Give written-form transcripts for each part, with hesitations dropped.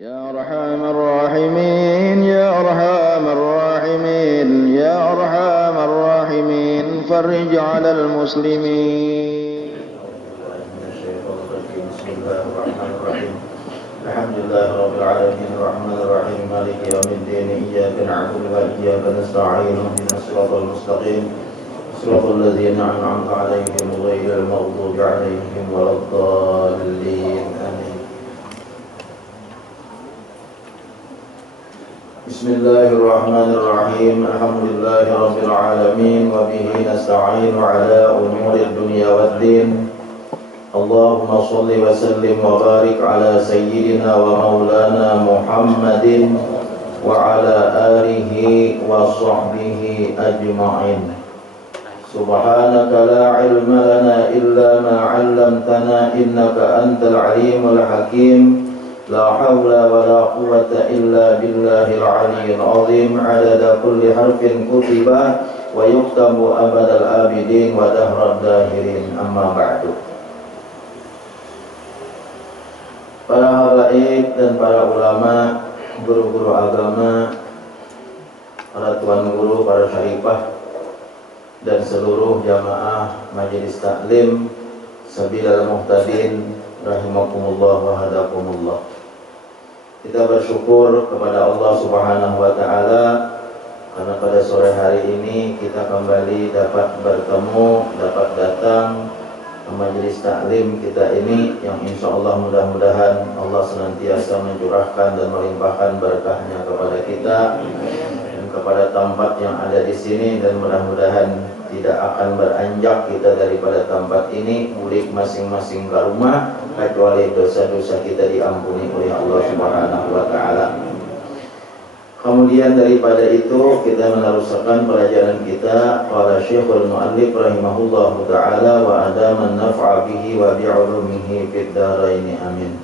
يا أرحم الراحمين يا أرحم الراحمين يا أرحم الراحمين فرج على المسلمين. بسم الله الرحمن الرحيم. الحمد لله رب العالمين الرحمن الرحيم مالك يوم الدين إياك نعبد وإياك نستعين اهدنا الصراط المستقيم صراط الذين أنعمت عليهم غير المغضوب عليهم ولا الضالين آمين. بسم الله الرحمن الرحيم الحمد لله رب العالمين وبه نستعين على أمور الدنيا والدين. اللهم صل وسلم وبارك على سيدنا ومولانا محمد وعلى آله وصحبه أجمعين. سبحانك لا علم لنا إلا ما علمتنا إنك أنت العليم الحكيم. لا حول ولا قوة إلا بالله العلي العظيم عدد كل حرف كتب ويختم أبد الآبدين ودهر الداهرين أما بعد. Para habaib dan para ulama, guru-guru agama, para tuan guru, para syarifah, dan seluruh jamaah majelis taklim Sabilal Muhtadin rahimakumullah wa hadakumullah. Kita bersyukur kepada Allah Subhanahu wa taala karena pada sore hari ini kita kembali dapat bertemu, dapat datang majelis taklim kita ini yang insya Allah mudah-mudahan Allah senantiasa mencurahkan dan melimpahkan berkahnya kepada kita dan kepada tempat yang ada di sini, dan mudah-mudahan tidak akan beranjak kita daripada tempat ini mulik masing-masing ke rumah kecuali dosa-dosa kita diampuni oleh Allah Subhanahu wa taala. Kemudian daripada itu kita meneruskan pelajaran kita pada Syekhul Mu'allif rahimahullahu ta'ala wa adaman naf'a bihi wa bi'ulumihi fid dharaini amin.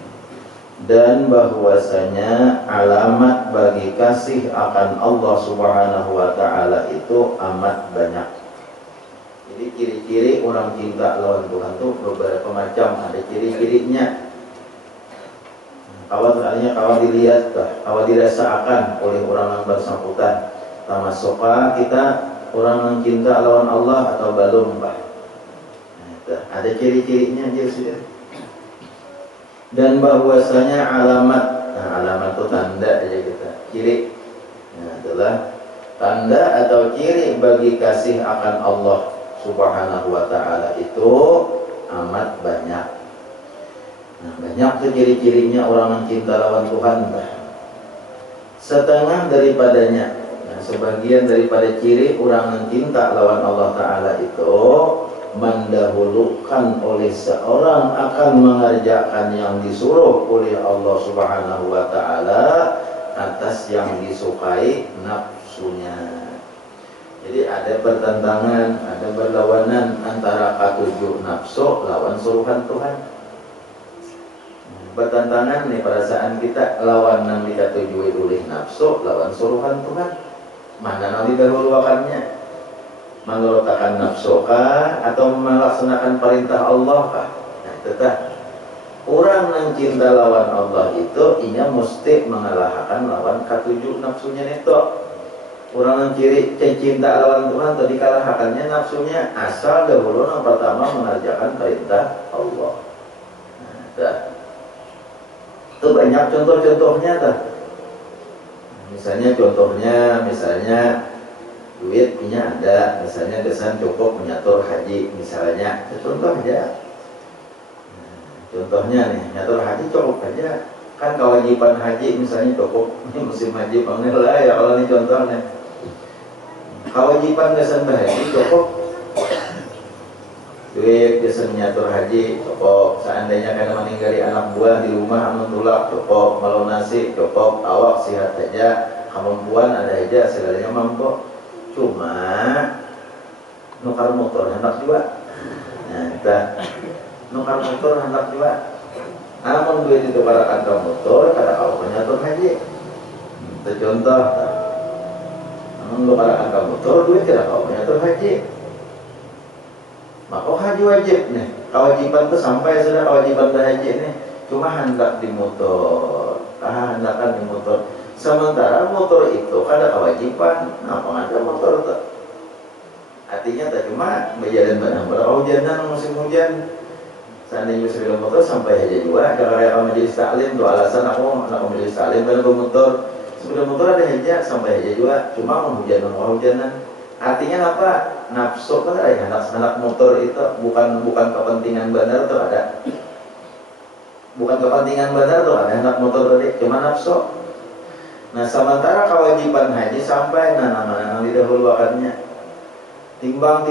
Dan bahwasanya alamat bagi kasih akan Allah Subhanahu wa ta'ala itu amat banyak. Jadi ciri-ciri orang cinta lawan Tuhan itu beberapa macam, ada ciri-cirinya. Kawan dilihat, kawan dirasakan oleh orang yang bersangkutan. Tamasukah kita orang yang cinta lawan Allah atau belum, Pak? Ada ciri-cirinya dia sudah. Dan bahwasanya alamat, alamat itu tanda aja kita. Ciri adalah tanda atau ciri bagi kasih akan Allah Subhanahu wa ta'ala itu amat banyak. Nah, banyak tuh ciri-cirinya orang yang cinta lawan Tuhan. Setengah daripadanya, nah, sebagian daripada ciri orang yang cinta lawan Allah Ta'ala itu mendahulukan oleh seorang akan mengerjakan yang disuruh oleh Allah Subhanahu wa Ta'ala atas yang disukai nafsunya. Jadi ada pertentangan, ada berlawanan antara ketujuh nafsu lawan suruhan Tuhan. Bertentangan nih perasaan kita lawan yang dikatujui oleh nafsu lawan suruhan Tuhan. Mana yang didahulukannya? Mengurutakan nafsu kah atau melaksanakan perintah Allah kah? Nah, itu tah. Orang yang cinta lawan Allah itu ia mesti mengalahkan lawan ketujuh nafsunya itu. Orang yang ciri cinta lawan Tuhan tadi kalahkannya nafsunya asal dahulu yang pertama mengerjakan perintah Allah. Nah, itu banyak contoh-contohnya tuh. Misalnya duit punya ada, misalnya kesan cukup menyatur haji misalnya, itu contoh aja. Contohnya nih, nyatur haji cukup aja. Kan kewajiban haji misalnya cukup, ini musim haji panggil lah ya kalau ini contohnya. Kewajiban kesan haji cukup. Duit biasa menyatur haji cukup, seandainya karena meninggali anak buah di rumah amun tulak cukup, malu nasi cukup, awak sehat aja, kemampuan ada aja, segalanya mampu. Cuma nukar motor hendak juga. Nah, kita nukar motor hendak juga. Amun duit itu para kantong motor, kada awak menyatur haji. Itu contoh. Amun lu para kantong motor, duit kada awak menyatur haji. Maka haji wajib nih, kewajiban itu sampai sudah kewajiban haji nih, cuma hendak di motor. hendakan di motor. Sementara motor itu ada kewajiban, apa ada motor tuh? Artinya tak cuma berjalan benar-benar hujanan musim hujan. Seandainya sepeda motor sampai aja juga. Karena majelis taklim tuh alasan aku anak majelis taklim dan bermotor. Sepeda motor ada aja sampai aja juga. Cuma hujanan. Artinya apa? Nafsu kan ada anak motor itu bukan kepentingan benar tuh ada. Bukan kepentingan benar tuh ada anak motor tadi, cuma nafsu. Nah sementara kewajiban haji sampai mana didahulukannya. Timbang.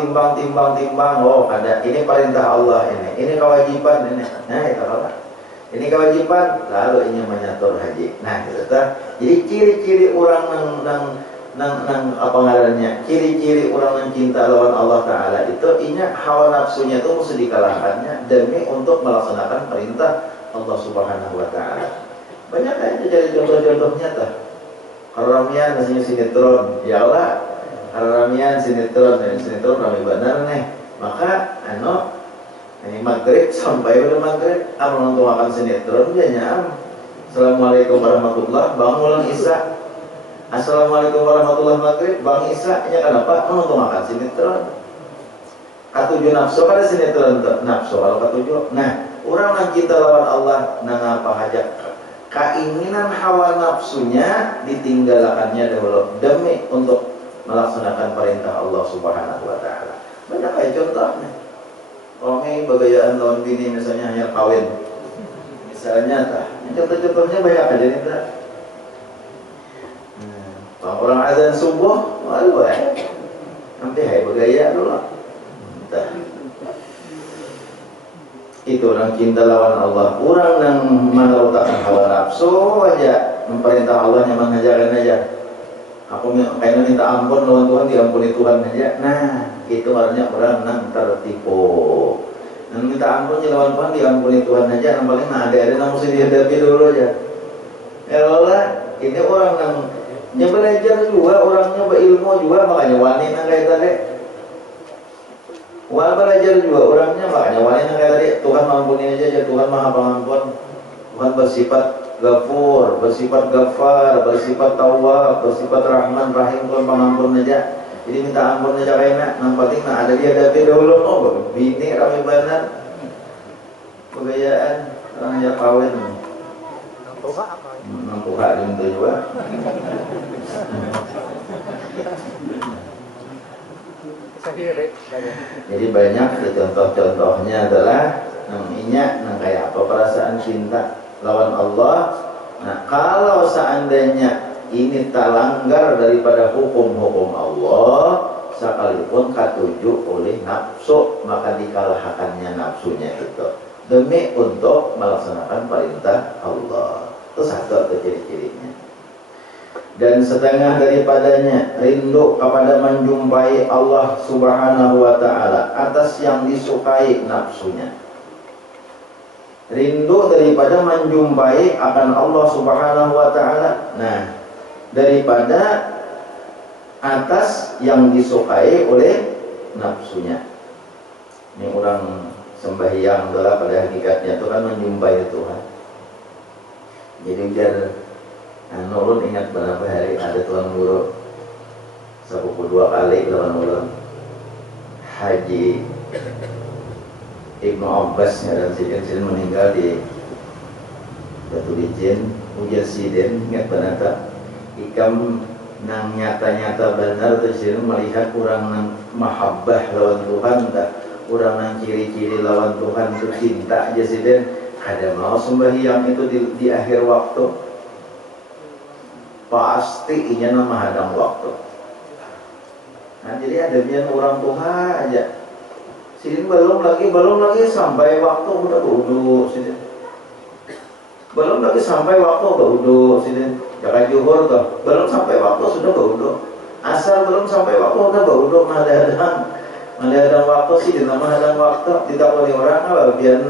Oh ada ini perintah Allah ini kewajiban ini. Nah itu apa? Ini kewajiban lalu ini menyatur haji. Nah itu tak. Jadi ciri-ciri orang nang apa ngarannya? Ciri-ciri orang yang cinta lawan Allah Taala itu inya hawa nafsunya itu mesti dikalahkannya demi untuk melaksanakan perintah Allah Subhanahu Wa Taala. Banyak aja jadi contoh-contohnya tah. Ramian nasinya sinetron, ya Allah. Ramian sinetron rame benar nih. Maka ini maghrib sampai udah maghrib, nonton makan sinetron dia nyam. Assalamualaikum warahmatullah, bangun isya. Assalamualaikum warahmatullah maghrib, bang isya. Nya kenapa? Nonton makan sinetron. Katujuh nafsu pada sinetron nafsu kalau katujuh. Nah, orang yang cinta lawan Allah nang apa aja keinginan hawa nafsunya ditinggalkannya dahulu demi untuk melaksanakan perintah Allah Subhanahu Wa Taala. Banyak kayak contohnya. Kami bagayaan lawan bini misalnya hanya kawin. Misalnya tah, contoh-contohnya banyak aja nih tah. Orang azan subuh, malu sampai hai bagaya dulu. Tah. Itu orang cinta lawan Allah. Orang yang menerutakan hawa nafsu aja memperintah Allah yang mengajarkan aja. Aku kayaknya minta ampun lawan Tuhan, diampuni Tuhan aja. Nah, itu artinya orang yang tertipu. Dan minta ampun lawan Tuhan, diampuni Tuhan aja. Yang paling ada mesti dihadapi dulu aja. Ya Allah, ini orang yang belajar juga, orangnya berilmu juga, makanya wanita kayak tadi. Wah belajar juga orangnya, makanya wanita kayak tadi. Tuhan mampuni aja, Tuhan maha pengampun. Tuhan bersifat Ghafur, bersifat Ghaffar, bersifat Tawwab, bersifat Rahman, Rahim, Tuhan pengampun aja. Jadi minta ampun aja kayaknya. Yang penting ada dia hadapi dahulu. Oh, bini rame banget. Kegayaan orang yang kawin. Nampuha itu juga. Jadi banyak contoh-contohnya adalah kayak apa perasaan cinta lawan Allah. Nah kalau seandainya ini tak langgar daripada hukum-hukum Allah, sekalipun katuju oleh nafsu, maka dikalahkannya nafsunya itu demi untuk melaksanakan perintah Allah. Itu satu ciri-cirinya. Dan setengah daripadanya rindu kepada menjumpai Allah Subhanahu Wa Taala atas yang disukai nafsunya. Rindu daripada menjumpai akan Allah Subhanahu Wa Taala. Nah, daripada atas yang disukai oleh nafsunya. Ini orang sembahyang adalah pada hakikatnya itu kan menjumpai Tuhan. Jadi biar nurun ingat berapa hari ada Tuhan Guru 12 kali lawan ulang Haji Ibnu Abbas dan Sidin meninggal di Batu Licin ujian Sidin ingat benar ikam nang nyata-nyata benar tuh Sidin melihat kurang nang mahabbah lawan Tuhan dah kurang nang ciri-ciri lawan Tuhan itu cinta aja Sidin ada mau sembahyang itu di akhir waktu pasti inya nama hadang waktu. Nah jadi ada biar orang tua aja Sidin belum lagi sampai waktu udah berwudu Sidin belum lagi sampai waktu berwudu Sidin jaga juhur tuh belum sampai waktu sudah berwudu asal belum sampai waktu udah berwudu ada waktu Sidin nama hadang waktu tidak boleh orang apa biar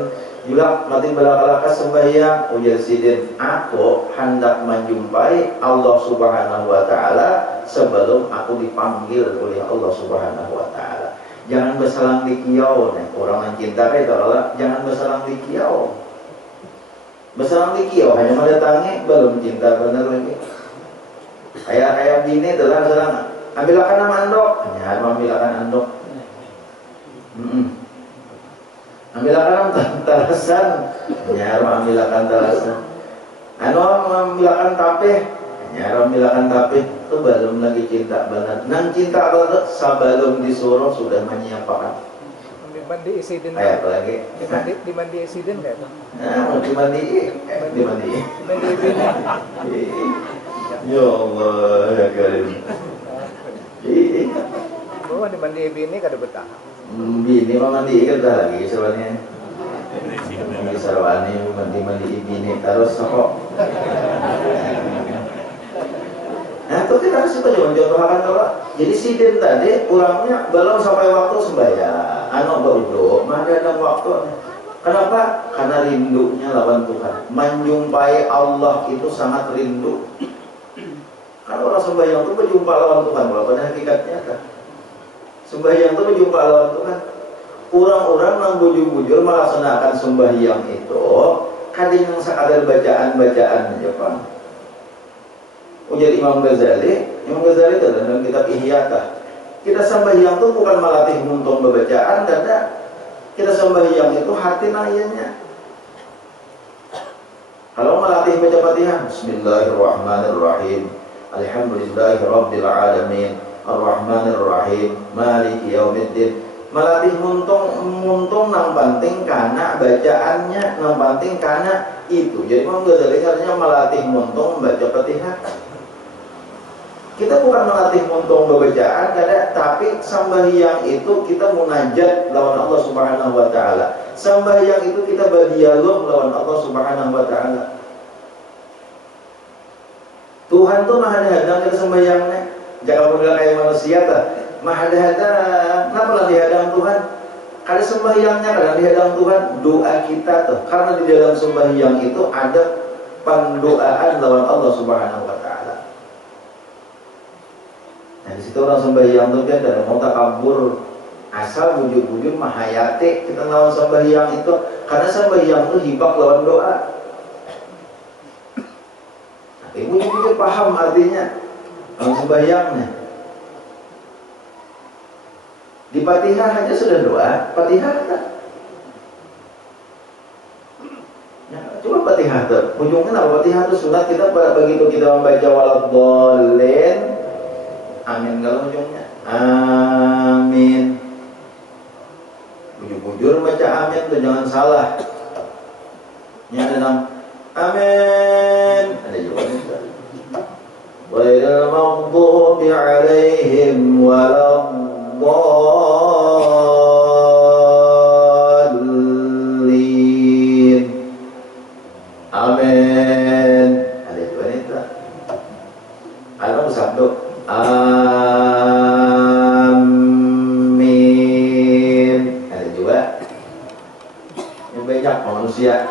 juga mati belaka-laka sembahyang ujar Sidin aku hendak menjumpai Allah Subhanahu Wa Taala sebelum aku dipanggil oleh Allah Subhanahu Wa Taala. Jangan berselang di kiau nih orang yang cinta itu Allah jangan berselang di kiau. Beserang dikio hanya mendatangi belum cinta benar lagi. Kayak bini telah serang ambilkan nama andok, hanya ambilkan andok. Ambilkan talasan, hanya ambilkan talasan. Ambilkan tapeh, hanya ambilkan tapeh. Itu belum lagi cinta benar. Nang cinta benar sebelum disuruh sudah menyiapkan. Mandi isiden. Kayak apa lagi? Dimandi isiden kayak apa? Nah, dimandi. Mandi bini. Ya Allah, ya Karim. Bahwa dimandi bini kada betah. Bini mah mandi ikan dah lagi sebenarnya. Mandi sarwani mandi bini terus kok. Nah, itu kita harus contohkan kalau jadi sidin tadi kurangnya belum sampai waktu sembahyang, berdoa, mana ada waktu. Kenapa? Karena rindunya lawan Tuhan. Menjumpai Allah itu sangat rindu. Kalau orang sembahyang itu berjumpa lawan Tuhan, walaupun hakikatnya kan. Sembahyang itu berjumpa lawan Tuhan. Orang-orang yang bujur-bujur melaksanakan sembahyang itu, kadang yang sekadar bacaan-bacaan aja Pak. Ujar Imam Ghazali itu dalam kitab Ihyatah. Kita sembahyang itu bukan melatih muntung bacaan, karena kita sembahyang itu hati nayanya. Kalau melatih baca Fatihah, Bismillahirrahmanirrahim. Alhamdulillahirabbil alamin. Ar-Rahmanir-Rahim. Maliki yaumiddin. Melatih muntung nang penting karena bacaannya, nang penting karena itu. Jadi Imam Ghazali artinya melatih muntung membaca Fatihah. Kita bukan melatih muntung bacaan kada, tapi sembahyang itu kita munajat lawan Allah Subhanahu wa taala. Sembahyang itu kita berdialog lawan Allah Subhanahu wa taala. Tuhan tuh maha dihadang kita sembahyangnya. Jangan bilang kayak manusia ta. Maha dihadang, kenapa lah dihadang Tuhan? Kada sembahyangnya kada dihadang Tuhan, doa kita tuh. Karena di dalam sembahyang itu ada pendoaan lawan Allah Subhanahu wa taala. Nah, di situ orang sembahyang itu kan dari mau takabur, asal bujur-bujur mahayate kita lawan sembahyang itu, karena sembahyang itu hibak lawan doa. Nah, bujur-bujur paham artinya lawan sembahyangnya. Di Fatihah hanya sudah doa, Fatihah kan? Ya, coba Fatihah tuh, ujungnya apa? Fatihah itu sunat kita begitu kita membaca waladhdallin. Amin kalau ujungnya amin. Bujur-bujur baca amin tuh jangan salah. Ini ada nama amin. Ada juga ghairil maghdubi alaihim waladdallin. Amin. Ada juga itu. Ada sabdo amin. Ada juga yang banyak manusia.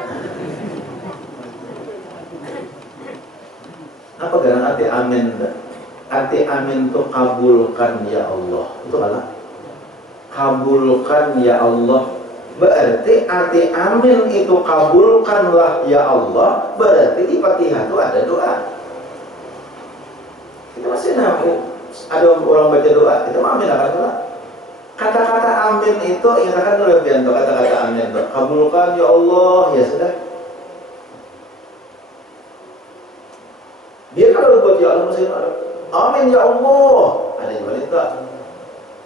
Apa geran arti amin? Arti amin itu kabulkan ya Allah. Itu apa? Kabulkan ya Allah. Berarti arti amin itu kabulkanlah ya Allah. Berarti di Fatihah itu ada doa. Kita masih ada orang baca doa, kita amin akan doa. Kata-kata amin itu yang akan lebih untuk kata-kata amin itu kabulkan ya Allah, ya sudah. Dia kalau buat ya Allah mesti amin ya Allah, ada yang wanita.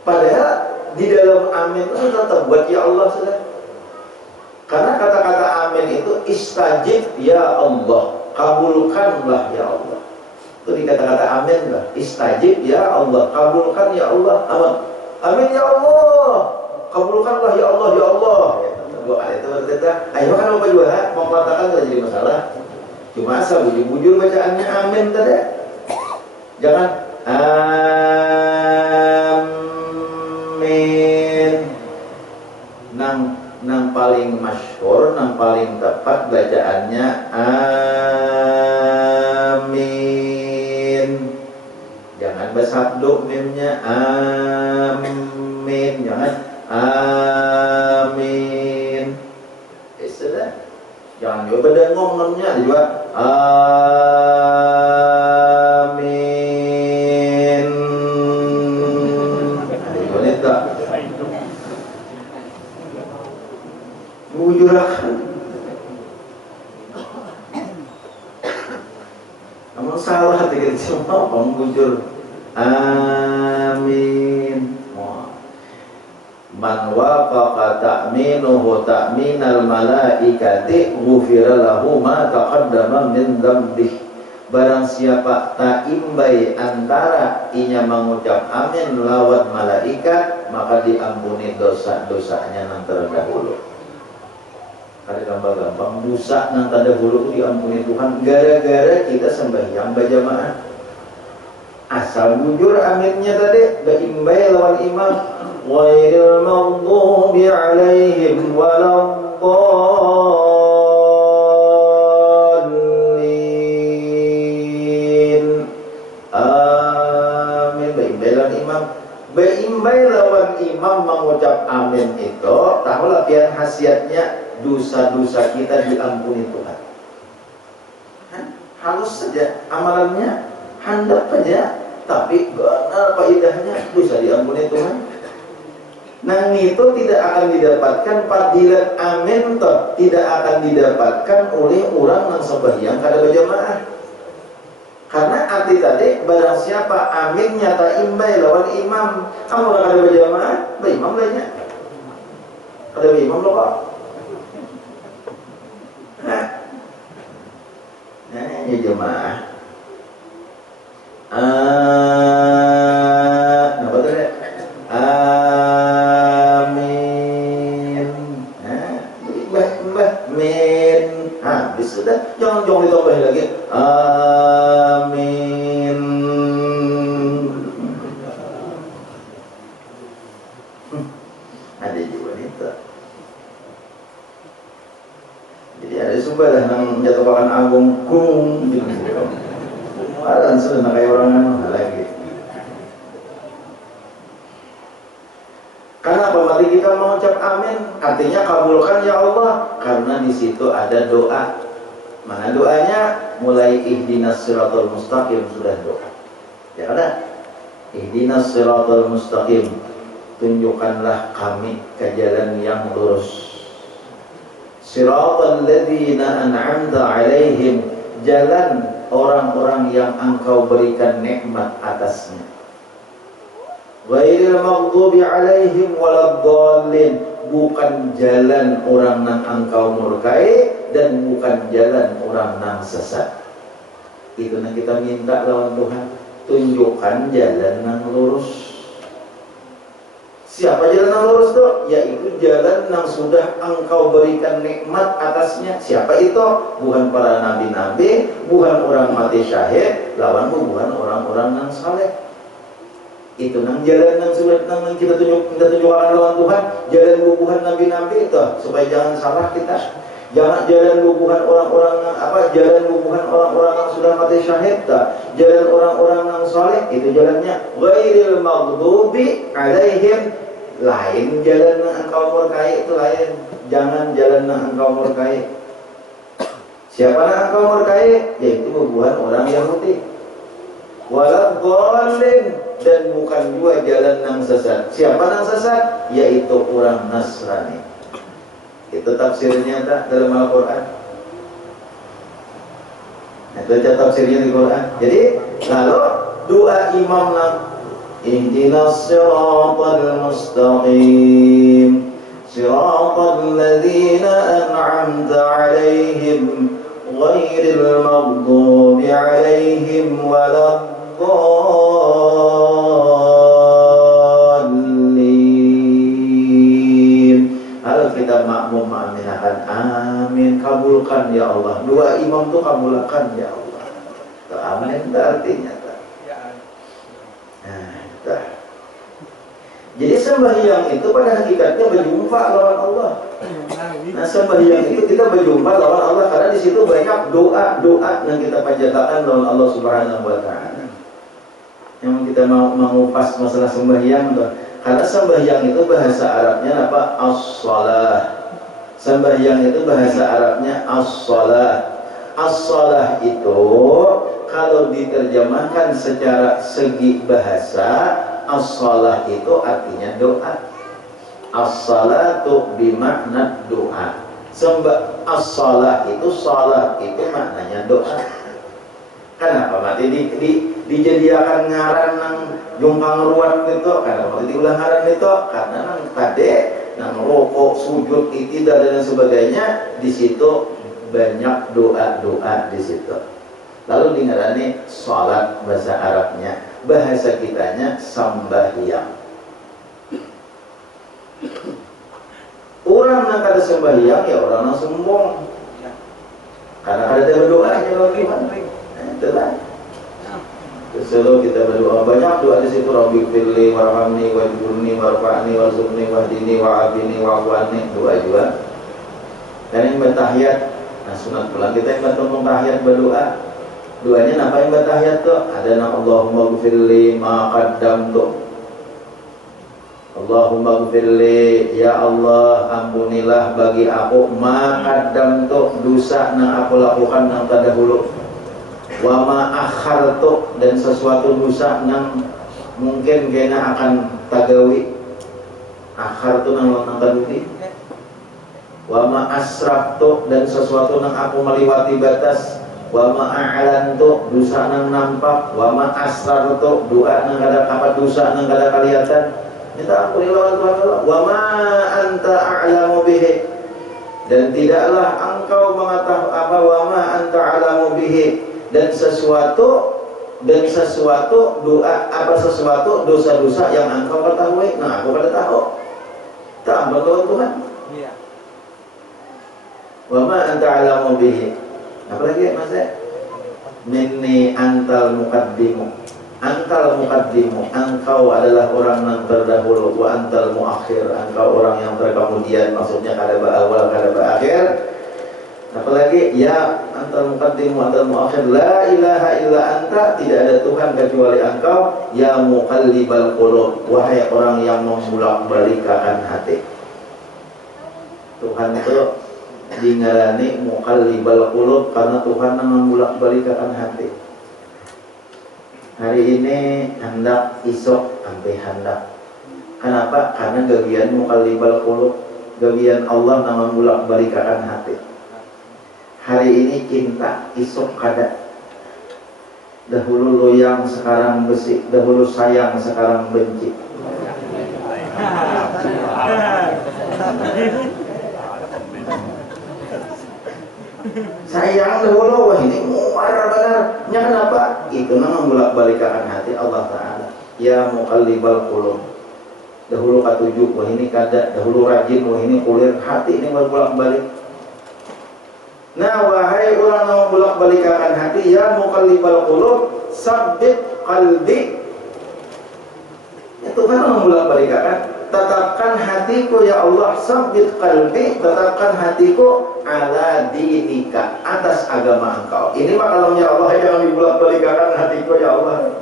Padahal di dalam amin itu tetap buat ya Allah sudah. Karena kata-kata amin itu istajib ya Allah, kabulkanlah ya Allah. Itu di kata-kata amin lah. Istajib ya Allah, kabulkan ya Allah. Amin ya Allah, kabulkanlah ya Allah ya Allah. Doa itu berkata, ayo kan apa juga mau mengatakan tidak jadi masalah. Cuma asal bujur-bujur bacaannya amin tadi. Jangan amin. Nang paling masyhur, nang paling tepat bacaannya amin. Jangan bersabdo mimnya amin, jangan amin. Sudah. Jangan juga Kepada ngomongnya juga amin. Ada wanita bujurakan. Kamu salah tidak semua pengbujur. Amin. Man wafaqa ta'minuhu ta'minal malaikati ghufira lahu ma taqaddama min dzambih. Barang siapa taimbai antara inya mengucap amin lawan malaikat, maka diampuni dosa-dosanya nang terdahulu. Ada gampang-gampang dosa nang terdahulu diampuni Tuhan gara-gara kita sembahyang berjamaah. Asal bujur aminnya tadi baimbai lawan imam, ghairil maghdubi alaihim waladdallin. Amin baimbai lawan imam. Baimbai lawan imam mengucap amin itu, tahu latihan khasiatnya dosa-dosa kita diampuni Tuhan. Halus saja amalannya, handap saja, tapi benar faedahnya bisa diampuni Tuhan. Nah itu tidak akan didapatkan fadilat amin toh, tidak akan didapatkan oleh orang yang sembahyang kada berjamaah. Karena arti tadi barang siapa amin nyata imbai lawan imam, kamu kada berjamaah, imam lainnya kada imam loh Pak. Nah ya jemaah. Apa tadi? Amin. Mbah min. Habis sudah. Jangan ditambahin lagi. Amin. Ada juga itu. Jadi ada sumber yang jatuhkan agung gung gitu. Malah sudah kayak orang lagi. Karena apa? Mari kita mengucap amin, artinya kabulkan ya Allah. Karena di situ ada doa. Mana doanya? Mulai ihdinas siratal mustaqim sudah doa. Ya ada. Ihdinas siratal mustaqim. Tunjukkanlah kami ke jalan yang lurus. Siratal ladzina an'amta alaihim, jalan orang-orang yang engkau berikan nikmat atasnya. Ghairil maghdubi alaihim waladdallin, bukan jalan orang yang engkau murkai dan bukan jalan orang yang sesat. Itu yang kita minta lawan Tuhan, tunjukkan jalan yang lurus. Siapa jalan yang lurus itu? Yaitu jalan yang sudah engkau berikan nikmat atasnya. Siapa itu? Bukan para nabi-nabi, bukan orang mati syahid, lawan bukan orang-orang yang saleh. Itu yang jalan yang sudah yang kita tunjukkan lawan Tuhan, jalan bukan nabi-nabi itu, supaya jangan salah kita. Jangan jalan bukan orang-orang jalan bukan orang-orang yang sudah mati syahid, jalan orang-orang yang saleh itu jalannya ghairil maghdubi alaihim. Lain jalan yang engkau murkai itu lain. Jangan jalan yang engkau murkai. Siapa yang engkau murkai? Yaitu bukan orang Yahudi. Waladdallin, dan bukan juga jalan yang sesat. Siapa yang sesat? Yaitu orang Nasrani. Itu tafsirnya tak dalam Al-Quran. Itu tafsirnya di Quran. Jadi lalu doa imam ihdinas siratal mustaqim siratal ladzina an'amta alaihim ghairil maghdubi alaihim waladdallin. Kalau kita makmum mengaminkan amin, kabulkan ya Allah. Doa imam itu kabulkan ya Allah. Amin itu artinya jadi sembahyang itu pada hakikatnya berjumpa lawan Allah. Nah sembahyang itu kita berjumpa lawan Allah karena di situ banyak doa-doa yang kita panjatkan lawan Allah Subhanahu wa Ta'ala. Yang kita mau mengupas masalah sembahyang, karena sembahyang itu bahasa Arabnya apa? As-shalah. Sembahyang itu bahasa Arabnya as-shalah. As-shalah itu kalau diterjemahkan secara segi bahasa, as-shalah itu artinya doa. As-salatu bimakna doa. As-shalah itu, salat itu maknanya doa. Kenapa mati dijadiakan ngaran nang jumpang ruat gitu? Kenapa mati diulang ngaran itu? Karena nang tade nang rokok, sujud, iktidal dan sebagainya, di situ banyak doa-doa di situ. Lalu dingarani salat bahasa Arabnya, bahasa kitanya sambahyang. Orang nak ada sembahyang ya orang nak sombong. Karena ada berdoa aja lagi itulah. Selalu kita berdoa banyak doa di situ. Rabbi firli warhamni wajburni warfa'ni warzuqni wahdini wa'afini wa'afwani, doa juga. Dan yang bertahiyat, nah sunat pulang kita yang bertemu tahiyat berdoa. Doanya apa yang bertahiyat tuh? Ada nama Allahumma gfirli ma qaddamtu. Allahumma gfirli, ya Allah ampunilah bagi aku ma qaddamtu, dosa yang aku lakukan yang terdahulu. Wa ma akhartu, dan sesuatu dosa yang mungkin kena akan tagawi. Akhartu nang tagawi. Wa ma asraftu, dan sesuatu yang aku melewati batas. Wa ma a'lantu, dosa nang nampak. Wa ma asrartu, doa nang kada apa dosa nang kada kelihatan. Minta ampun lawan Tuhan Allah. Wa ma anta a'lamu bihi, dan tidaklah engkau mengetahui apa. Wa ma anta a'lamu bihi, dan sesuatu doa apa sesuatu dosa-dosa yang engkau ketahui. Nah aku kada tahu. Tak ampun Tuhan. Iya. Wa ma anta a'lamu bihi. Apalagi Mas? Minni antal muqaddimu. Antal muqaddimu, engkau adalah orang yang terdahulu. Wa antal muakhir, engkau orang yang terkemudian. Maksudnya kada awal kada akhir. Apalagi ya antal muqaddimu antal muakhir, la ilaha illa anta, tidak ada Tuhan kecuali engkau. Ya muqallibal qulub, wahai orang yang membolak-balikan hati. Tuhan itu dingarani muqallibal qulub karena Tuhan yang membolak-balikan hati. Hari ini hendak, isok sampai hendak. Kenapa? Karena gawian muqallibal qulub, gawian Allah yang membolak-balikan hati. Hari ini cinta, isok kada. Dahulu loyang, sekarang besi. Dahulu sayang, sekarang benci. Sayang dahulu, wah ini muar benar. Nya kenapa? Itu nama bolak-balikan hati Allah Ta'ala. Ya muqallibal qulub. Dahulu katujuk, wah ini kada. Dahulu rajin, wah ini kulir. Hati ini bolak-balik. Nah, wahai orang yang bolak-balikan hati, ya muqallibal qulub, sabbit qalbi. Ya Tuhan yang bolak-balikan. Tetapkan hatiku ya Allah, sabbit qalbi, tetapkan hatiku ala dinika, atas agama engkau. Ini makalahnya Allah yang dibolak-balikan hatiku ya Allah.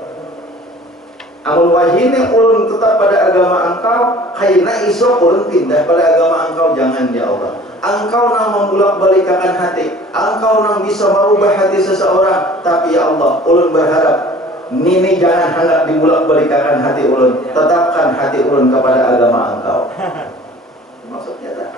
Amun wahini ulun tetap pada agama engkau, kaina iso ulun pindah pada agama engkau, jangan ya Allah. Engkau nang membolak-balikan hati, engkau nang bisa merubah hati seseorang. Tapi ya Allah, ulun berharap nini jangan hendak dibolak-balikan hati ulun, tetapkan hati ulun kepada agama engkau. Maksudnya tak?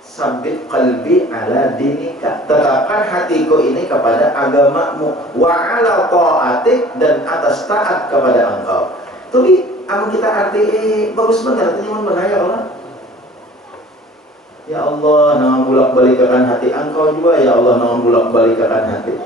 Sabbit qalbi ala dinika, tetapkan hatiku ini kepada agamamu, wa ala ta'atik, dan atas taat kepada engkau. Tapi amun kita arti bagus benar, artinya benar ya Allah. Ya Allah, nang bolak-balikan hati engkau juga ya Allah, nang bolak-balikan hati.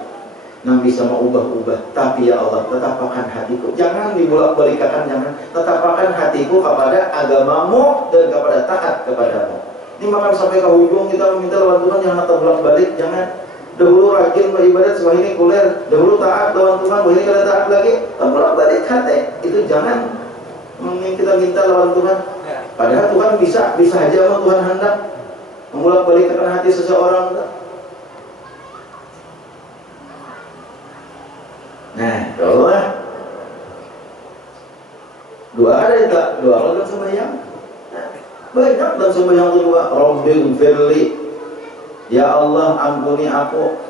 Nang bisa mengubah-ubah, tapi ya Allah tetapkan hatiku, jangan dibolak-balikan, jangan, tetapkan hatiku kepada agamamu dan kepada taat kepadamu. Ini makan sampai ke ujung kita meminta lawan Tuhan yang mata bolak-balik, jangan. Dahulu rajin beribadat, setelah ini kuler. Dahulu taat lawan Tuhan, ini kada taat lagi, bolak-balik hati. Itu jangan kita minta lawan Tuhan. Padahal Tuhan bisa aja Tuhan hendak membolak-balikkan hati seseorang. Nah, doa ada tak? Doa kalau sembahyang. Banyak dan sembahyang kedua, Rabbil firli, ya Allah ampuni aku,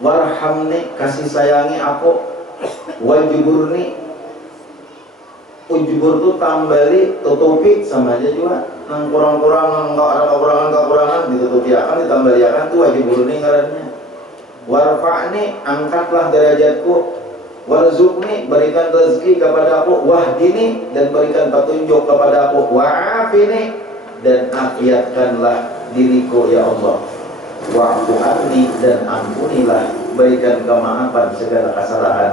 warhamni, kasih sayangi aku, wajburni, ujbur itu tambali, tutupi, sama aja juga. Nang kurang-kurang, nggak ada kekurangan ditutupi akan, ditambali akan, itu wajburni ngarannya. Warfa'ni, angkatlah derajatku, warzuqni, berikan rezeki kepadaku, wahdini, dan berikan petunjuk kepadaku, wa'afini, dan afiatkanlah diriku ya Allah, wa'fu anni, dan ampunilah, berikan kemaafan segala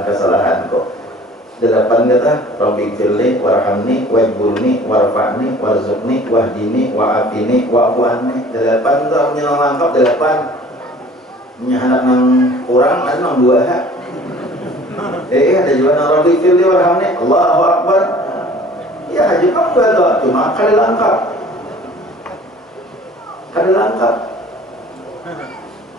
kesalahanku. 8 kata, Rabbighfirli warhamni wajburni warfa'ni warzuqni wahdini wa'afini wa'fu anni. 8 itu artinya lengkap. 8 anak nang kurang ada nang 2 hak. Ada juga nang Rabbighfirli warhamni, Allahu Akbar. Ya haji kabeh tuh, cuma kali lengkap.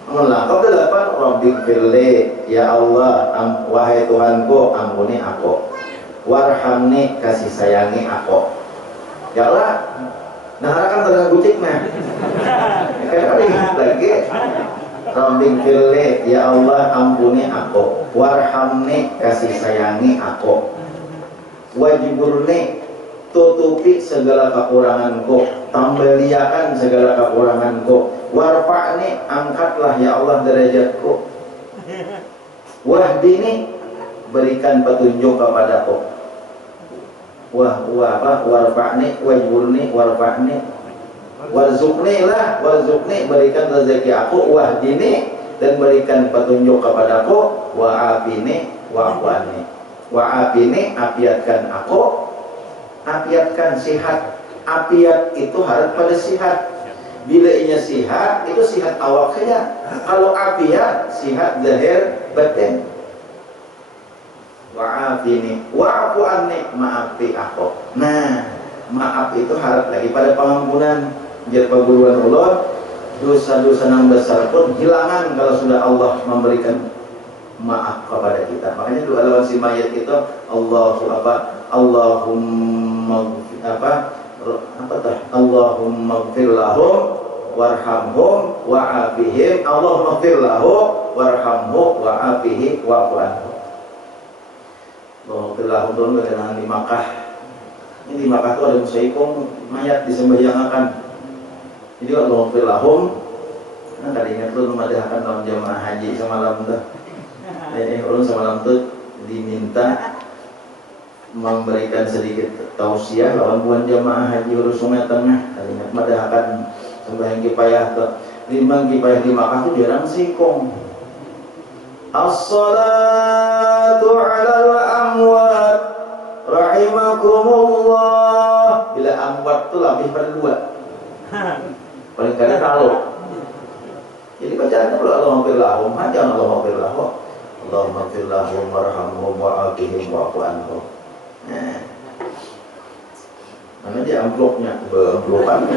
Melengkap 8, Rabbighfirli, ya Allah, wahai Tuhanku, ampuni aku, warhamni, kasih sayangi aku. Ya Allah, nah kan terang bucik mah. Kali lagi, Rabbighfirli, ya Allah, ampuni aku, warhamni, kasih sayangi aku, wajburni, tutupi segala kekuranganku, tambaliakan segala kekuranganku, warfa'ni, angkatlah ya Allah derajatku, wahdini, berikan petunjuk kepadaku, warfa'ni wajburni warfa'ni warzuqni, berikan rezeki aku, wahdini, dan berikan petunjuk kepadaku, wa'afini wa'afini, apiatkan aku, apiatkan sihat. Apiat itu harus pada sihat. Bila inya sihat, itu sihat awak saja. Kalau apiat, sihat zahir batin. Wa'afini wa'fu anni, maafi aku. Nah, maaf itu harap lagi pada pengampunan. Jadi perguruan Allah, dosa-dosa yang besar pun hilangan kalau sudah Allah memberikan maaf kepada kita. Makanya doa lawan si mayat itu, Allahumma gfir lahum warhamhum wa'afihim, Allahumma gfir lahum warhamhum wa'afihim wa'fu anhum. Allahumma gfir lahum itu berkenaan di Makkah. Ini di Makkah itu ada musyaikong mayat disembahyangkan. Jadi Allahumma gfir lahum, nah tadi ingat lu memadahkan dalam jamaah haji semalam tuh. Ulun semalam tuh diminta memberikan sedikit tausiah lawan buan jamaah haji urus Sungai Tengah. Tadi ingat memadahkan sembahyang kifayah tuh. 5 kifayah di Makkah tuh jarang sikong. As-salatu 'alal amwat rahimakumullah. Bila amwat tuh lebih pada 2. Paling kadang kalau jadi bacaannya kalau Allahumma gfir lahum, jangan Allahumma gfir lahum, Allahumma gfir lahum warhamhum wa'afihim wa'fu anhum. Nah, mana dia amplopnya, amplopan.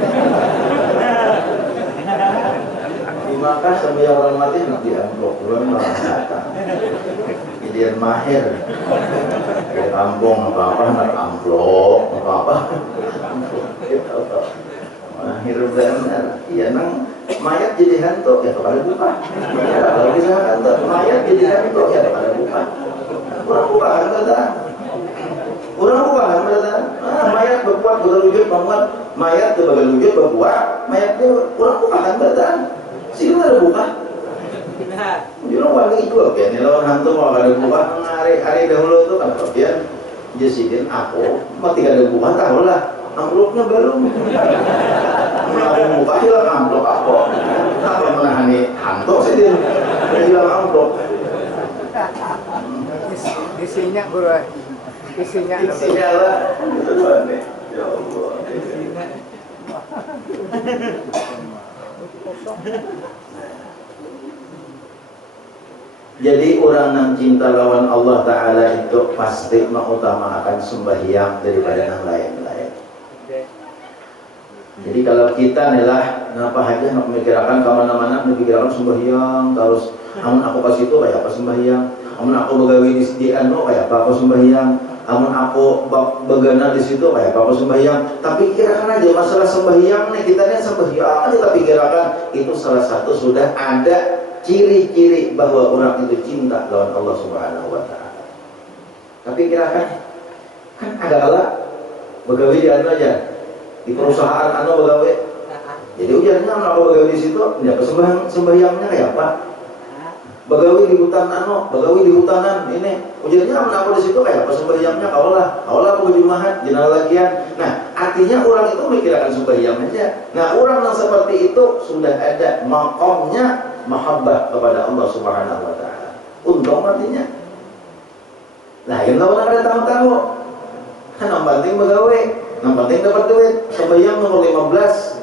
Di Makkah sampai orang mati nak di amplop, belum merasakan. Jadian mahir, di kampung apa-apa nak amplop, apa-apa. Mahir benar, iya nang mayat jadi hantu ya kepada buka. Ya kalau bisa hantu mayat jadi hantu ya kepada buka. Kurang bukaan berada. Mayat berbuat berwujud bangun, mayat sebagai wujud berbuat, mayatnya kurang bukaan berada. Sini ada buka. Jurang wangi itu oke. Nih lawan hantu mau ada buka. Hari dahulu tuh kan kemudian Jesidin aku mati ada buka tahu lah. Amplopnya belum. Aku buka hilang amplop aku. Apa menahani hantu sih hilang amplop. Isinya guru, isinya lah. Ya Allah. Jadi orang yang cinta lawan Allah Ta'ala itu pasti mengutamakan sembahyang daripada yang lain-lain. Jadi kalau kita nih kenapa aja nak memikirkan kemana-mana, memikirkan sembahyang terus, amun aku pas itu kayak apa sembahyang, amun aku begawi di anu kayak apa aku sembahyang, Amun aku begana di situ kayak apa sembahyang. Tapi kirakan aja masalah sembahyang nih, kita nih sembahyang aja tapi kirakan itu salah satu sudah ada ciri-ciri bahwa orang itu cinta lawan Allah Subhanahu wa taala. Tapi kirakan kan ada kala begawe di anu aja di perusahaan anu begawe. Jadi ujarnya aku begawe di situ, ya sembahyangnya kayak apa? Bagawi di hutan bagawi di hutanan ini ujarnya aku di situ kayak apa sembahyangnya kaulah aku berjumahat jenal lagian. Nah artinya orang itu mikirkan sembahyang aja. Nah orang yang seperti itu sudah ada makomnya mahabbah kepada Allah Subhanahu wa taala. Untung artinya. Nah yang tahu ada tahu-tahu kan yang penting begawe, yang penting dapat duit. Sembahyang nomor 15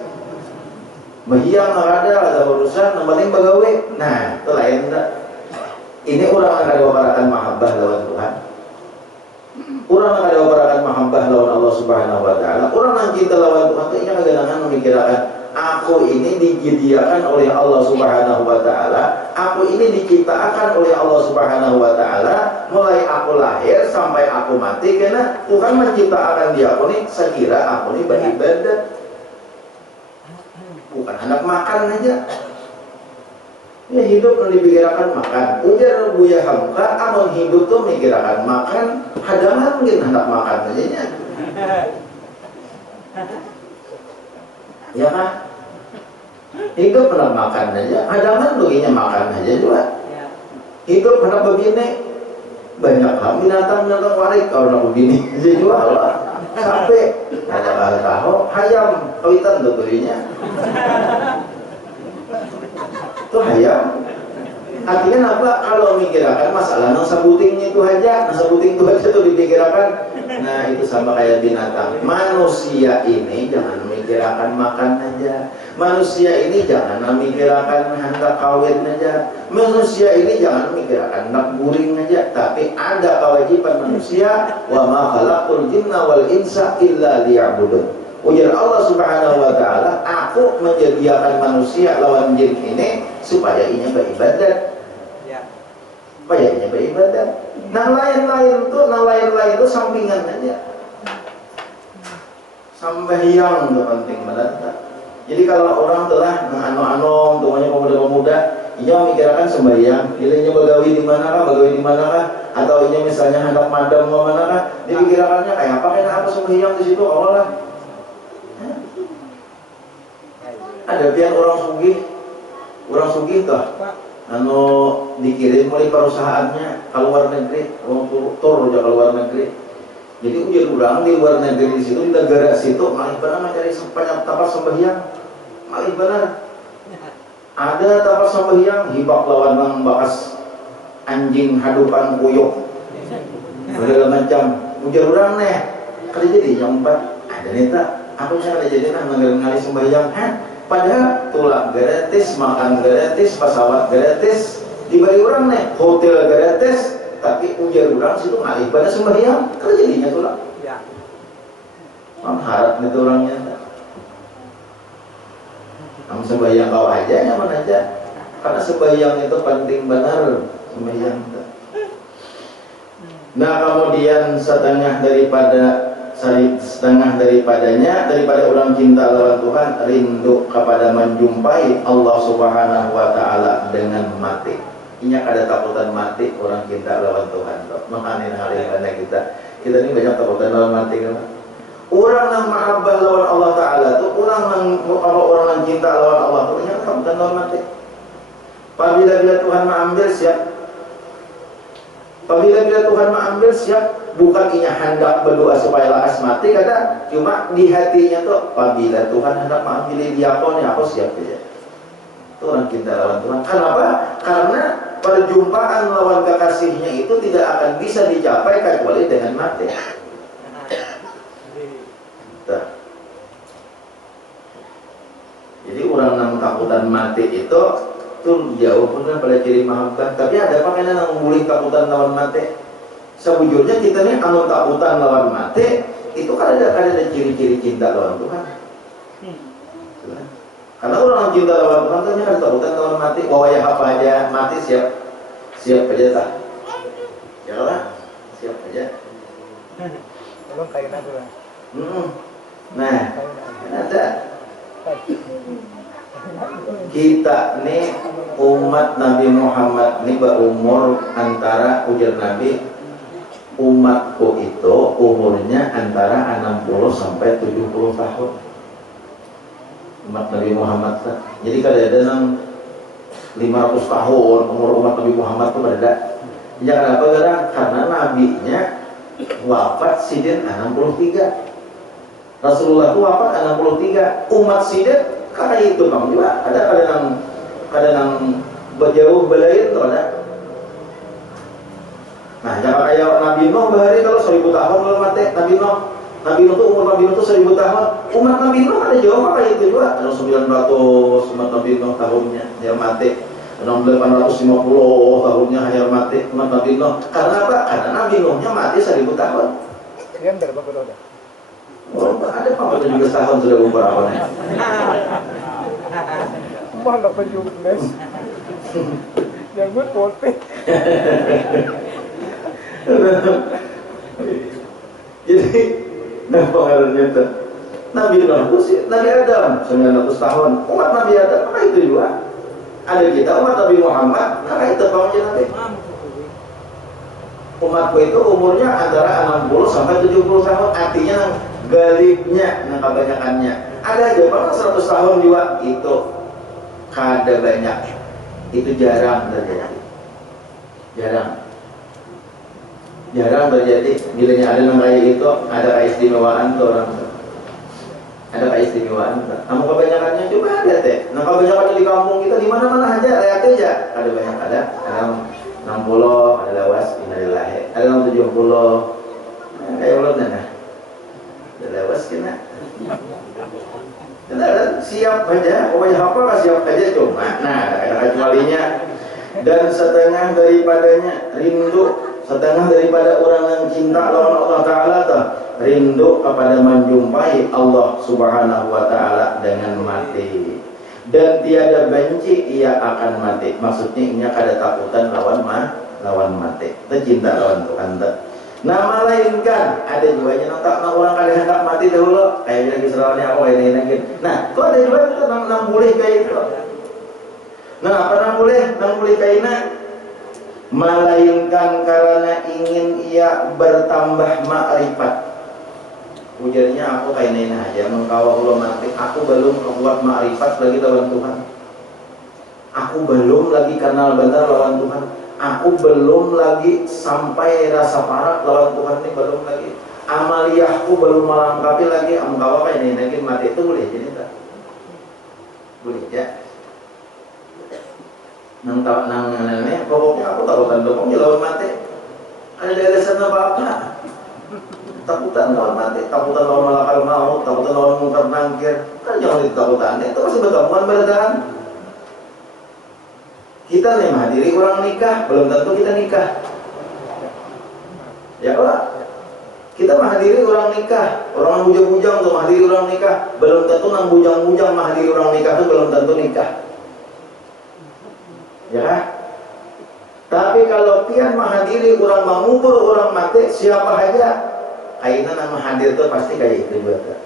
Bahiyang ada urusan, yang penting begawe. Nah, itu lain tak. Ini orang yang ada waparakan mahabbah lawan Tuhan. Orang yang ada waparakan mahabbah lawan Allah Subhanahu wa taala. Orang yang cinta lawan Tuhan itu kadang-kadang memikirkan, aku ini dijadikan oleh Allah Subhanahu wa taala, aku ini diciptakan oleh Allah Subhanahu wa taala mulai aku lahir sampai aku mati karena Tuhan menciptakan dia aku ini sekira aku ini beribadah. Bukan hendak makan aja. Ya hidup yang dipikirkan makan. Ujar Buya Hamka, amun hidup tuh mikirkan makan, hadangan mungkin hendak makan aja nya. Ya kan? Hidup hendak makan aja, hadangan begini makan aja juga. Hidup hendak begini, banyak hal binatang warik kalau hendak begini aja juga lah. Sampai ada tahu hayam kawitan tuh berinya tuh hayam artinya apa kalau mikirkan masalah nang sebutingnya itu aja tuh dipikirkan. Nah itu sama kayak binatang. Manusia ini jangan mikirkan makan aja, manusia ini jangan mikirkan hendak kawin aja, manusia ini jangan mikirkan hendak guring aja. Tapi ada kewajiban manusia, wa ma khalaqtul jinna wal insa illa liya'budun. Ujar Allah Subhanahu wa taala, aku menjadikan manusia lawan jin ini supaya inya beribadat. Supaya inya beribadat. Nah lain-lain itu sampingan aja. Sembahyang itu penting banget. Jadi kalau orang telah anu-anu tuanya pemuda-pemuda, ia memikirkan sembahyang, nilainya bagawi di manakah, atau ia misalnya hendak madam ke manakah, dipikirkannya kayak apa apa sembahyang di situ Allah. Ada pian orang sugih tuh anu dikirim oleh perusahaannya ke luar negeri, orang tur aja ke luar negeri. Jadi ujian orang di luar negeri di situ, di negara situ malih benar mencari tempat sembahyang, malih benar. Ada tempat sembahyang hibak lawan mang bakas anjing hadupan kuyuk, segala macam. Ujian orang nih, kerja jadi nyampat ada neta, aku cara jadi ngali sembahyang, padahal tulang gratis, makan gratis, pesawat gratis, dibagi orang nih, hotel gratis, tapi ujar orang situ ngalih pada sembahyang, kerja jadinya tulang. Ya. Mengharap itu orangnya. Kamu sembahyang kau aja, nyaman aja, karena sembahyang itu penting benar, sembahyang. Nah kemudian daripada orang cinta lawan Tuhan, rindu kepada menjumpai Allah Subhanahu wa taala dengan mati. Ini ada takutan mati orang cinta lawan Tuhan. Menganin hari kita ini banyak takutan lawan mati kan. Orang yang mahabbah lawan Allah taala tuh orang yang cinta lawan Allah tuh banyak takutan lawan mati. Apabila Tuhan mengambil siap. Apabila Tuhan mengambil siap, bukan inya hendak berdoa supaya lekas mati, kata cuma di hatinya tuh apabila Tuhan hendak mengambil diakon ya aku siap aja. Itu orang cinta lawan Tuhan. Kenapa? Karena perjumpaan lawan kekasihnya itu tidak akan bisa dicapai kecuali dengan mati. Tuh. Jadi orang yang takutan mati itu jauh pun pada ciri mahabbah. Tapi ada pakaian yang boleh takutan lawan mati. Sebujurnya kita nih anu takutan lawan mati itu kan ada ciri-ciri cinta lawan Tuhan. Karena orang yang cinta lawan Tuhan kan ada takutan lawan mati. Wawaya apa aja mati siap aja tak. Ya lah, siap aja. Belum kain aku lah. Nah, ada kita nih umat Nabi Muhammad ini berumur antara ujar Nabi, umatku itu umurnya antara 60 sampai 70 tahun. Umat Nabi Muhammad. Jadi kalau ada 500 tahun umur umat Nabi Muhammad itu berada. Jangan apa karena nabinya wafat sidin 63. Rasulullah itu wafat 63. Umat sidin kayak itu kamu juga ada yang berjauh belain tuh ada. Nah, jangan kayak Nabi Nuh bahari kalau 1000 tahun belum mati. Nabi Nuh tuh umur Nabi Nuh tuh 1000 tahun. Umat Nabi Nuh ada jauh kayak itu juga. Ada 900 umat Nabi Nuh tahunnya dia mati. 850 tahunnya hanya mati umat Nabi Nuh. Karena apa? Karena Nabi Nuhnya mati 1000 tahun. Dia berapa udah? Oh, ada 17 tahun sudah umur awalnya. Mah nggak penjumles. Yang gue pote. Jadi, nah pengaruhnya itu Nabi Nuh itu sih Nabi Adam 900 tahun. Umat Nabi Adam apa itu juga? Ada kita umat Nabi Muhammad, karena itu kaumnya Nabi. Umatku itu umurnya antara 60 sampai 70 tahun. Artinya galibnya, kebanyakannya. Ada aja kalau 100 tahun juga itu kada banyak. Itu jarang terjadi. Jarang terjadi. Bilanya ada yang kayak itu, ada keistimewaan tuh orang. Ada keistimewaan. Namun kebanyakannya coba ada teh. Nah kebanyakannya di kampung kita di mana-mana aja, lihat aja. Ada banyak ada 60, ada lawas, innalillahi. Ada 70. Kayak ulun nah. Ada lawas kena. Siap aja, pokoknya apa siap aja cuma. Nah, ada kecualinya. Dan setengah daripadanya rindu, setengah daripada orang yang cinta lawan Allah Ta'ala rindu kepada menjumpai Allah Subhanahu wa Ta'ala dengan mati. Dan tiada benci ia akan mati. Maksudnya ini ada takutan lawan mati. Kita cinta lawan Tuhan. Nah melainkan ada juga yang orang kada hendak mati dahulu. Kayak lagi serawanya aku ini lagi. Nah, itu ada juga itu nang boleh kayak itu. Nah, apa nang boleh kaina? Melainkan karena ingin ia bertambah makrifat. Ujarnya aku kayak ini aja mengkawal Allah mati. Aku belum membuat makrifat lagi lawan Tuhan. Aku belum lagi kenal benar lawan Tuhan. Aku belum lagi sampai rasa parah lawan Tuhan ini belum lagi. Amaliyahku belum melengkapi lagi. Amkawa kayak ini lagi mati itu boleh jadi tak? Boleh ya. Nang pokoknya aku takutan pokoknya lawan mati. Ada alasan apa? Takutan lawan mati, takutan lawan malakal maut, takutan lawan mungkar nangkir. Kan jangan ditakutan, itu masih bertemuan berdahan. Kita nih menghadiri orang nikah, belum tentu kita nikah. Ya Pak, kita menghadiri orang nikah, orang bujang-bujang tuh menghadiri orang nikah, belum tentu nang bujang-bujang menghadiri orang nikah itu belum tentu nikah. Ya. Tapi kalau pian menghadiri orang mengubur orang mati, siapa aja, kayaknya nama hadir itu pasti kayak itu juga.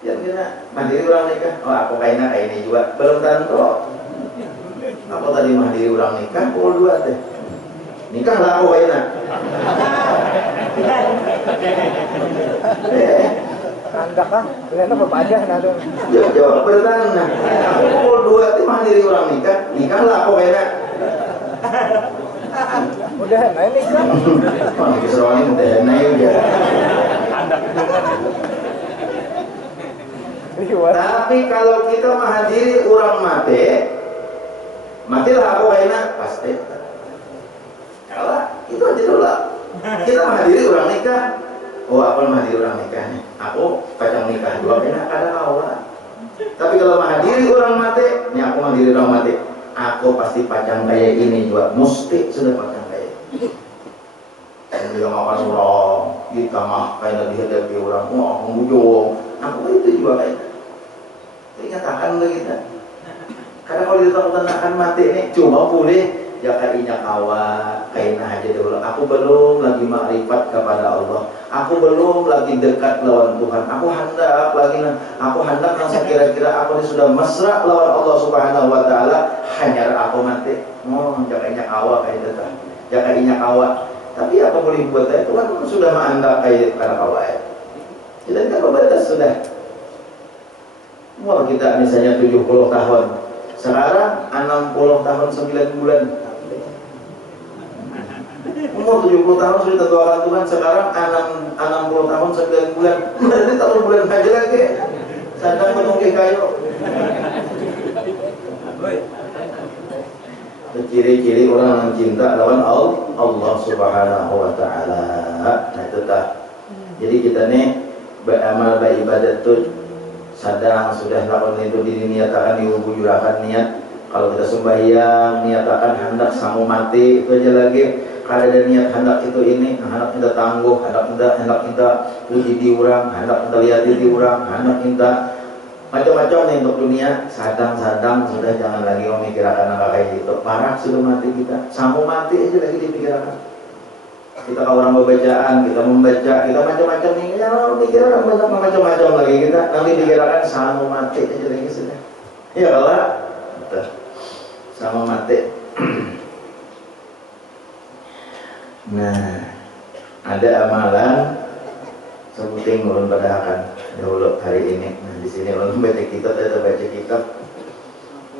Yang kita menghadiri orang nikah, oh aku kayaknya kayak ini juga, belum tentu. Aku tadi menghadiri orang nikah, pukul 2 deh. Nikah lah aku kayaknya. Anda kan, kalian apa aja nado? Jawab bertahan. Aku pukul 2 itu menghadiri orang nikah lah aku kayaknya. Udah naik nikah. Oh, keseruannya udah naik ya. Tapi kalau kita menghadiri orang matilah aku kayaknya pasti. Kalau itu aja dulu lah. Kita menghadiri orang nikah. Oh, aku menghadiri orang nikah nih. Aku pacang nikah dua kayaknya ada awal. Tapi kalau menghadiri orang mati, nih aku menghadiri orang mati. Aku pasti pacang kayak ini juga. Mesti sudah pacang kayak. Dan juga makan orang, kita mah kayak dihadapi orang, wah membujung. Aku itu juga kayaknya. Nyatakan begitu. Karena kalau ditakutan akan mati nih, cuma boleh ya kainya kawa, kaina aja dulu. Aku aku belum lagi makrifat kepada Allah, aku belum lagi dekat lawan Tuhan, aku hendak nang kira-kira aku ini sudah mesra lawan Allah Subhanahu wa taala, hanya aku mati. Jakainya awak kayak itu, jakainya awak. Tapi apa boleh buat itu kan sudah manda kayak anak awak. Jadi kan batas sudah. Mau kita misalnya 70 tahun, sekarang 60 tahun 9 bulan. Umur 70 tahun sudah tentukan Tuhan, sekarang 60 tahun 9 bulan. Berarti tahun bulan haji lagi. Sadang menunggu kayu. Ciri-ciri orang yang cinta lawan Allah Subhanahu wa taala. Nah itu tak. Jadi kita nih beramal beribadat tuh sadang sudah lakukan itu diniatakan diwujudkan niat. Kalau kita sembahyang niatakan hendak samu mati, itu aja lagi. Kalau ada niat hendak itu ini, hendak kita tangguh, hendak kita puji di orang, hendak kita lihat di orang, hendak kita macam-macam nih untuk dunia. Sadang-sadang sudah jangan lagi memikirkan apa kayak gitu. Parah sudah mati kita, samu mati aja lagi dipikirkan. Kita kalau orang bacaan, kita membaca, kita macam-macam nih, ya pikirkan banyak macam-macam lagi kita. Nanti dikirakan samu mati aja lagi sudah. Iya kalau betul, sama mati. Nah, ada amalan sebuting ulun pada akan dahulu hari ini. Nah, di sini ulun baca kitab, ada baca kitab.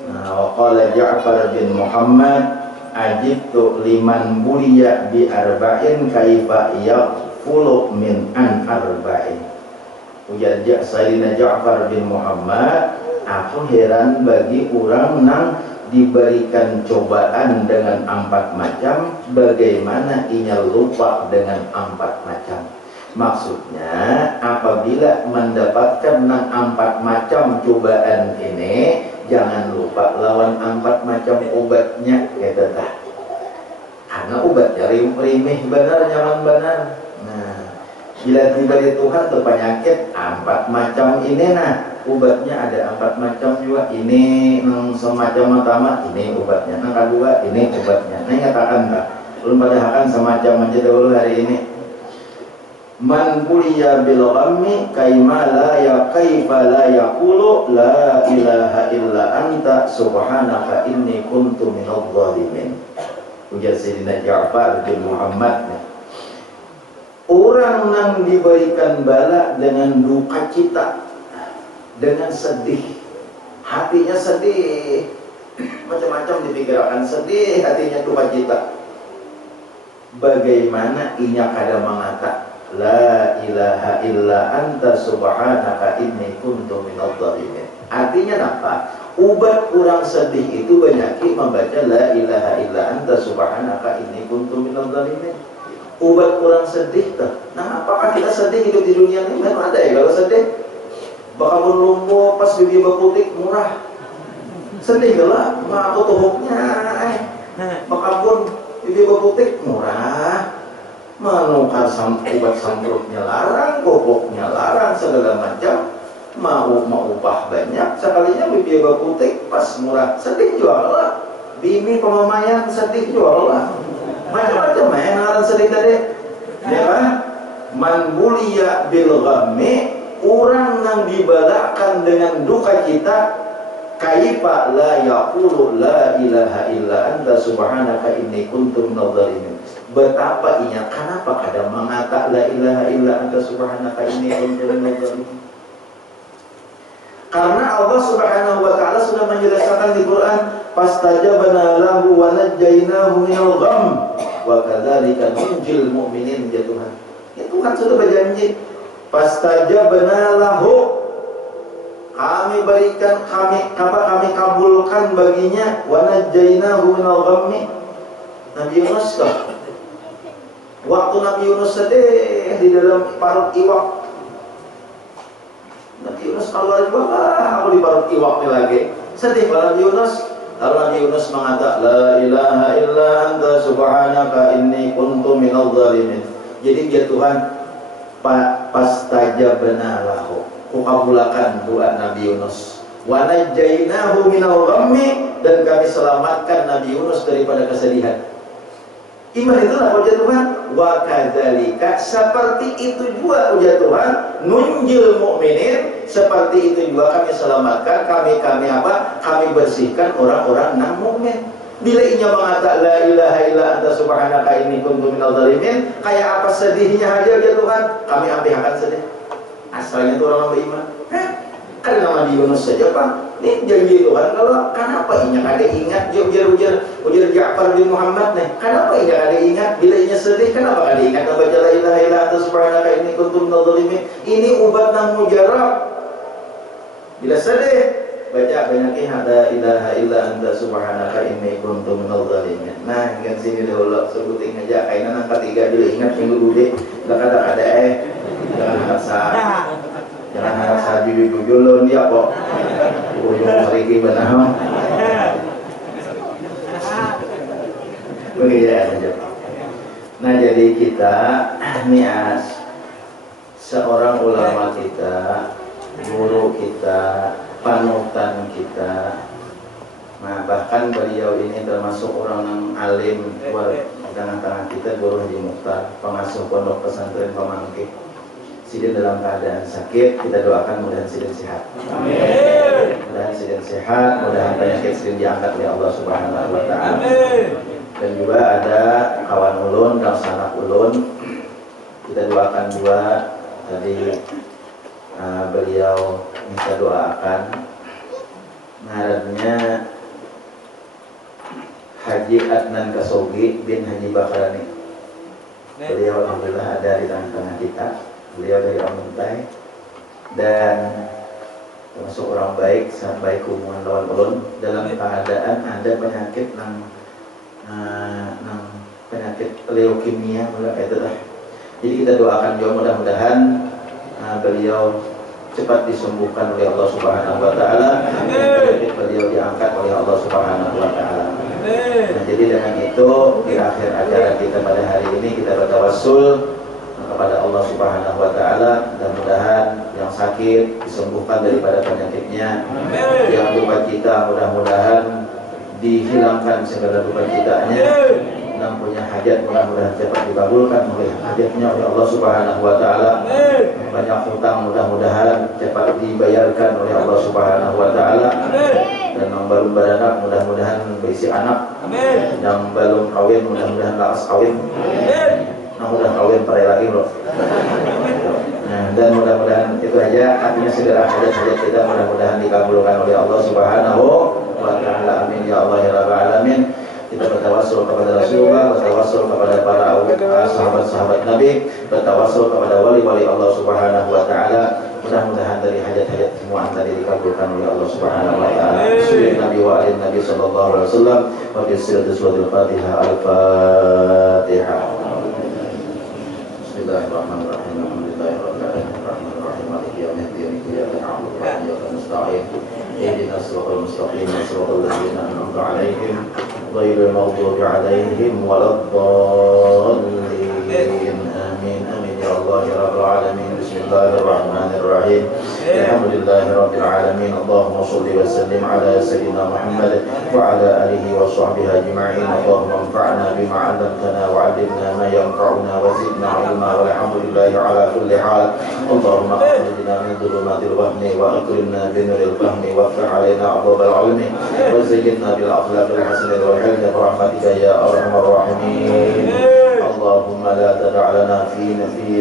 Nah, waqala Ja'far bin Muhammad ajibtu liman buliya bi arba'in kaifa yaqfulu min an arba'in. Ujar Sayyidina Ja'far bin Muhammad, aku heran bagi orang nang diberikan cobaan dengan 4 macam, bagaimana inya lupa dengan 4 macam. Maksudnya apabila mendapatkan 4 macam cobaan ini, jangan lupa lawan 4 macam obatnya, kata dah. Karena obatnya rimih benar, nyaman benar. Nah, bila tiba di Tuhan tuh penyakit 4 macam ini, nah obatnya ada 4 macam juga. Ini semacam pertama, ini obatnya. Yang kedua, ini obatnya. Nah, nyatakan tak? Belum pada akan semacam aja dahulu hari ini. Man kuliya bil ghammi kaima la ya kaifa la yaqulu la ilaha illa anta subhanaka inni kuntu minadh dhalimin. Ujar Sayyidina Ja'far bin Muhammad. Orang yang diberikan bala dengan duka cita, dengan sedih, hatinya sedih, macam-macam dipikirkan, sedih hatinya duka cita. Bagaimana inya kada mengata la ilaha illa anta subhanaka inni kuntu minadh dhalimin. Artinya apa? Ubat orang sedih itu banyak membaca la ilaha illa anta subhanaka inni kuntu minadh dhalimin. Ubat orang sedih tuh. Nah, apakah kita sedih hidup di dunia ini? Memang ada ya kalau sedih. Bakal lumpuh pas bibi baputik murah. Sedih gala, mah aku tuhuknya bakal pun bibi baputik murah. Menukar obat samprutnya larang, popoknya larang, segala macam. Mau upah banyak, sekalinya bibi baputik pas murah. Sedih jual lah. Bimi pemamayan sedih jual lah. Macam-macam ngaran sedih tadi. Ya kan? Man buliya bil ghammi, orang yang dibalakan dengan duka cita, kaifa la yaqulu la ilaha illa anta subhanaka inni kuntu minadh dhalimin. Betapa inya kenapa kada mengata la ilaha illa anta subhanaka inni kuntu minadh dhalimin. Karena Allah Subhanahu wa taala sudah menjelaskan di Quran, fastajabna lahu wa najjaynahu minal gham wa kadzalika nunjil mu'minin, ya Tuhan. Ya Tuhan sudah berjanji, fastajabna lahu, kami berikan, kami kabulkan baginya, wa najjaynahu minal ghammi. Nabi Yunus kah? Waktu Nabi Yunus sedih di dalam parut iwak, Nabi Yunus keluar juga, aku di parut iwaknya lagi. Sedih Nabi Yunus. Lalu Nabi Yunus mengatakan, la ilaha illa anta subhanaka inni kuntu minadh dhalimin. Jadi dia Tuhan, pastajabna lahu, kukabulakan doa Nabi Yunus. Wa najjaynahu minal ghammi, dan kami selamatkan Nabi Yunus daripada kesedihan. Iman itulah ujar Tuhan. Wa kadzalika, seperti itu juga ujar Tuhan, nunjil mukminin, seperti itu juga kami selamatkan, kami apa? Kami bersihkan orang-orang non mukmin. Bila ia mengatakan la ilaha illa anta subhanaka inni kuntu minadz zalimin, kayak apa sedihnya aja ujar Tuhan, kami ambilkan sedih. Asalnya itu orang beriman. Kan nama di Yunus saja Pak. Ini janji Tuhan kalau kenapa inya ada ingat ujar Ja'far bin Muhammad nih. Kenapa inya ada ingat bila inya sedih, kenapa ada ingat baca la ilaha illa anta subhanaka inni kuntu minadz zalimin. Ini obat nang mujarab. Bila sedih baca banyakin la ilaha illa anta subhanaka inni kuntu minadz zalimin. Nah, kan sini dulu sebutin aja kainan nang ketiga dulu ingat minggu dulu. Kadang ada jangan rasa jangan rasa bibi gujulun dia kok ujung hari benar begitu aja. Nah jadi kita nias seorang ulama kita, guru kita, panutan kita. Nah bahkan beliau ini termasuk orang yang alim buat tengah-tengah kita, Guru Haji Mukhtar, pengasuh pondok pesantren Pamangke. Sidin dalam keadaan sakit, kita doakan mudah-mudahan Sidin sehat. Amin. Mudah-mudahan Sidin sehat, mudah-mudahan penyakit Sidin diangkat oleh Allah Subhanahu wa taala. Dan juga ada kawan ulun, dan sanak ulun, kita doakan juga tadi beliau minta doakan ngarannya Haji Adnan Kasogi bin Haji Bakarani. Beliau alhamdulillah ada di tengah-tengah kita. Beliau dari Amuntai dan termasuk orang baik, sangat baik hubungan lawan ulun dalam keadaan ada penyakit penyakit leukemia mulai itu dah. Jadi kita doakan juga mudah-mudahan beliau cepat disembuhkan oleh Allah Subhanahu wa taala. Penyakit beliau diangkat oleh Allah Subhanahu wa taala. Nah, jadi dengan itu di akhir acara kita pada hari ini kita bertawassul kepada Allah Subhanahu wa taala, mudah-mudahan yang sakit disembuhkan daripada penyakitnya. Yang duka cita mudah-mudahan dihilangkan segala duka citanya. Yang punya hajat mudah-mudahan cepat dikabulkan oleh hajatnya oleh Allah Subhanahu wa taala. Banyak hutang mudah-mudahan cepat dibayarkan oleh Allah Subhanahu wa taala. Dan yang belum beranak mudah-mudahan berisi anak. Yang belum kawin mudah-mudahan lakas kawin. Nah udah kawin parai lagi bro. Nah, dan mudah-mudahan itu aja, artinya segala hajat-hajat kita mudah-mudahan dikabulkan oleh Allah Subhanahu wa taala. Amin ya Allah ya rabbal alamin. Kita bertawassul kepada Rasulullah, bertawassul kepada para sahabat-sahabat Nabi, bertawassul kepada wali-wali Allah Subhanahu wa taala. Mudah-mudahan dari hajat-hajat semua tadi dikabulkan oleh Allah Subhanahu wa taala. Bismillahirrahmanirrahim. Nabi wa alin Nabi sallallahu alaihi wasallam. Wa bismillahirrahmanirrahim. Al-Fatihah. Al-Fatihah. Bismillahirrahmanirrahim. Alhamdulillahirabbil alamin. Arrahmanirrahim. Maliki yaumiddin. Iyyaka na'budu wa iyyaka nasta'in. Ihdinas siratal mustaqim. Siratal ladzina an'amta 'alaihim ghairil maghdubi 'alaihim waladdallin. Amin. Amin ya Allah ya rabbal alamin. Bismillahirrahmanirrahim. Alhamdulillahirabbil alamin. Allahumma shalli wa sallim ala sayyidina Muhammad wa ala alihi wa sahbihi ajma'in. Allahumma anfa'na bima 'allamtana wa 'allimna ma yanfa'una wa zidna 'ilma walhamdulillahi ala kulli hal. Allahumma akhrijna min dhulumatil wahmi wa akrimna bi nuril fahmi wa ftah 'alaina abwabal 'ilmi wa zayyinna bil akhlaqil hasanati wal 'ilmi bi rahmatika ya arhamar rahimin. Allahumma la tada' lana fi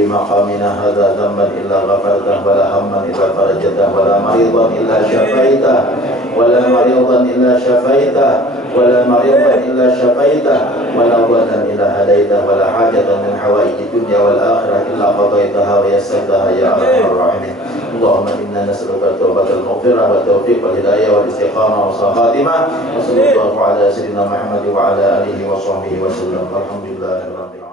maqamina hadha dhanban illa ghafartah wa la hamman illa farajtah wa la maridan illa syafaitah wa la maridan illa syafaitah wa la maridan illa syafaitah wa la wadan illa hadaitah wa la hajatan min hawaiji dunya wal akhirah illa qadaitaha wa yassartaha ya arhamar rahimin. Allahumma inna nas'aluka taubatal maghfirah wa tawfiq wal hidayah wal istiqamah wa khatimah. Wa sallallahu ala sayyidina Muhammad wa ala alihi wa sahbihi wa sallam. Alhamdulillahirabbil alamin.